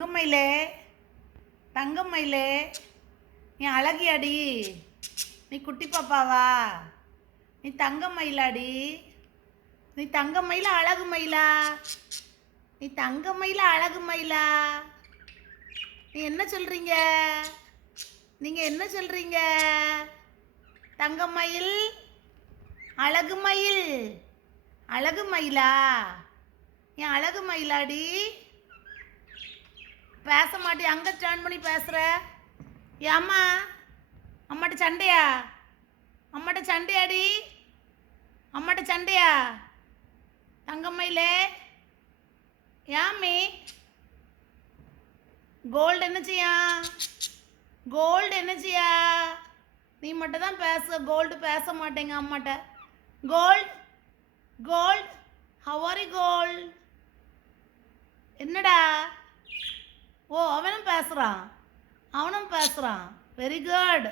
தங்கமயிலே தங்கமயிலே நீ அழகியாடி, நீ குட்டி பாப்பாவா? நீ தங்கமயிலாடி, நீ தங்கமயில அழகு மயிலா? நீ தங்கமயில அழகு மயிலா? நீ என்ன சொல்றீங்க? நீங்க என்ன சொல்றீங்க? தங்கமயில் அழகு மயில், அழகு மயிலா? நீ அழகு மயிலாடி? பேச மாட்டி, அங்கே ஸ்டாண்ட் பண்ணி பேசுகிற ஏம்மா? அம்மாட்ட சண்டையா? அம்மாட்ட சண்டையாடி? அம்மாட்ட சண்டையா? தங்கம்மையிலே ஏம்மி கோல்டு என்ன செய்யா? கோல்டு என்ன செய்யா? நீ மட்டும் தான் பேச, கோல்டு பேச மாட்டேங்க அம்மாட்ட. கோல்டு கோல்டு ஹவாரி கோல்டு என்னடா? ஓ, அவனும் பேசுகிறான், அவனும் பேசுகிறான். Very good.